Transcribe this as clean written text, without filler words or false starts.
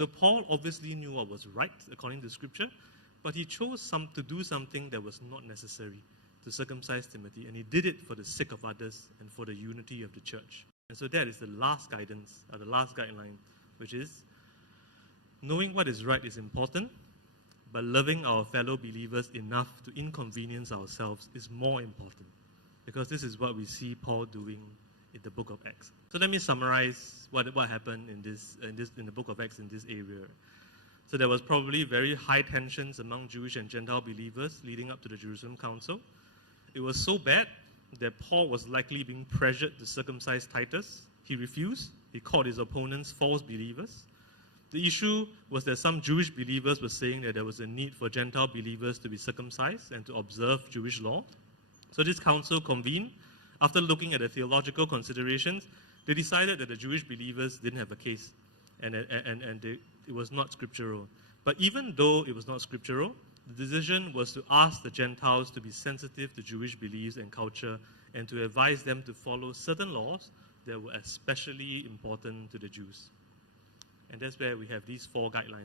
so Paul obviously knew what was right according to Scripture, but he chose to do something that was not necessary, to circumcise Timothy, and he did it for the sake of others and for the unity of the church. And so that is the last guidance, or the last guideline, which is knowing what is right is important, but loving our fellow believers enough to inconvenience ourselves is more important, because this is what we see Paul doing in the book of Acts. So let me summarize what happened in the book of Acts in this area. So there was probably very high tensions among Jewish and Gentile believers leading up to the Jerusalem Council. It was so bad that Paul was likely being pressured to circumcise Titus. He refused. He called his opponents false believers. The issue was that some Jewish believers were saying that there was a need for Gentile believers to be circumcised and to observe Jewish law. So this council convened. After looking at the theological considerations, they decided that the Jewish believers didn't have a case, and it was not scriptural. But even though it was not scriptural, the decision was to ask the Gentiles to be sensitive to Jewish beliefs and culture and to advise them to follow certain laws that were especially important to the Jews. And that's where we have these 4 guidelines.